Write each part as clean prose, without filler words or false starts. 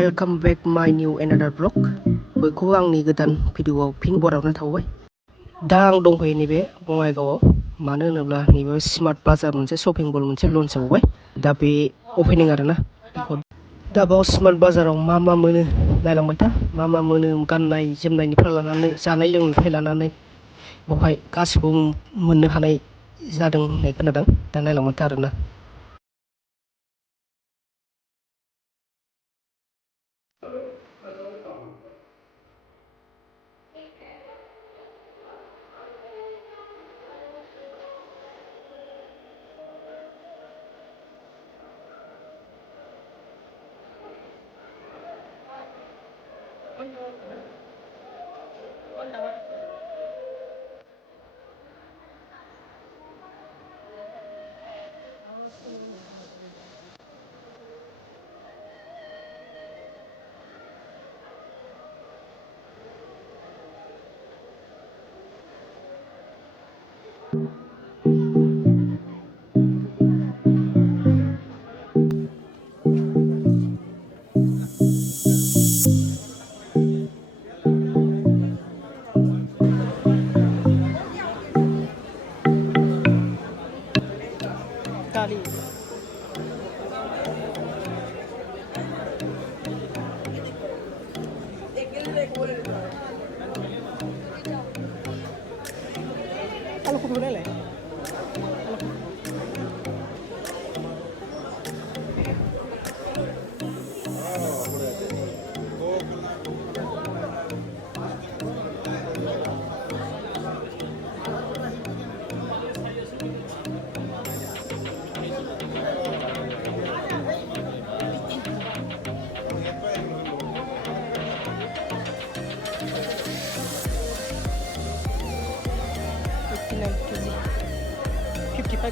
Welcome back my new another vlog. Bयखौ आंनि गोदान भिडिअआव fin बरायहरनाय थाबाय। दा आं दंफैयो नैबे बङाइगावआव, मानो होनोब्ला नैबे स्मार्ट बाजार मोनसे शपिं मल मोनसे लन्च जाबावबाय। दा बे अपेनिं आरोना। दा बाव स्मार्ट बाजाराव मा मोनो नायलांबाय था। मा मोनो गाननाय जोमनायनिफ्राय लानानै जानाय लोंनायनिफ्राय लानानै बावहाय गासिबो मोननो हानाय जादों होननाय खोनादों। दा नायलांबाय था आरोना।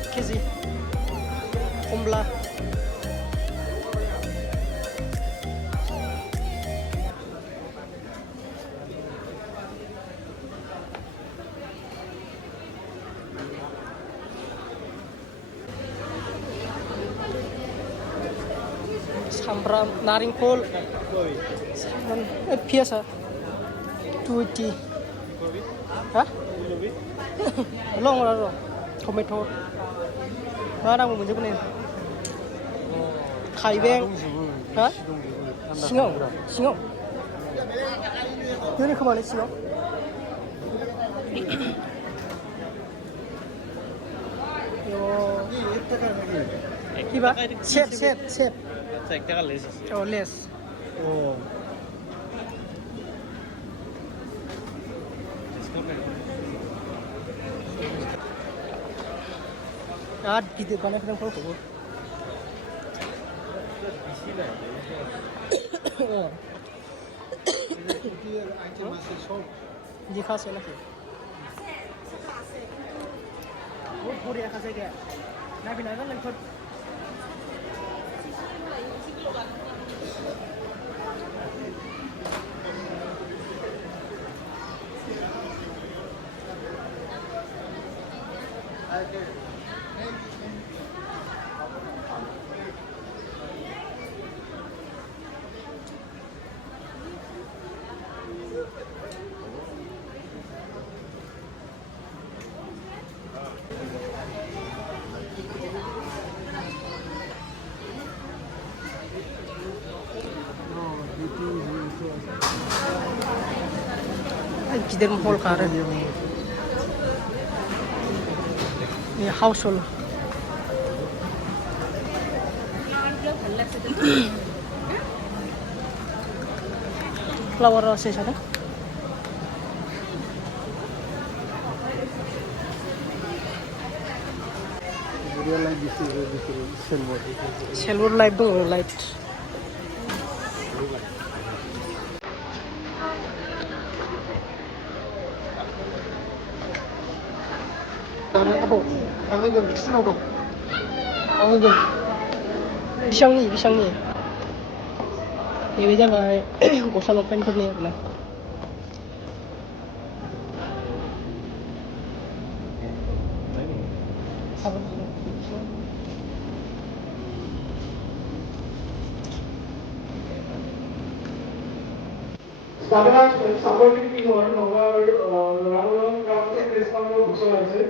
kg komla sambram naringkol biasa 280 hah long rồi tomato मा नांगौ मोनजोबगोन ने थाइबें हा सिङाव दोनो खोमालै सिङाव কিবা सेट 1 টাকা লেস আছে ও লেস ও आठ गिदिर बानायखादों फलखौबो दिखासे नाखि बहुत बरियाखा जायगाया नायफैनो हागोन नोंफोर गिदिर महलखा आरो बे हाउसहल फ्लावर से सादा सिल्वर लाइट दङ लाइट angni बिसिनाव दं angni बिसांनि नैबे जाबाय गस्ला लंपेन्टफोरनि आरोना তারা সাপোর্টিং কি হয় আমার রাহুল কাউকে ডিসকাউন্ট বসে আছে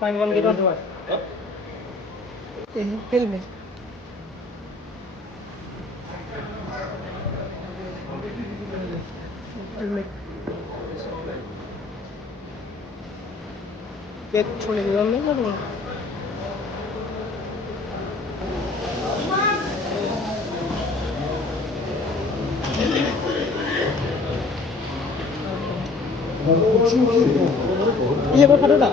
Find one get on. Helmet. Helmet. Get छोड़े दिया हमने ना तुम. ये बात खड़ा था.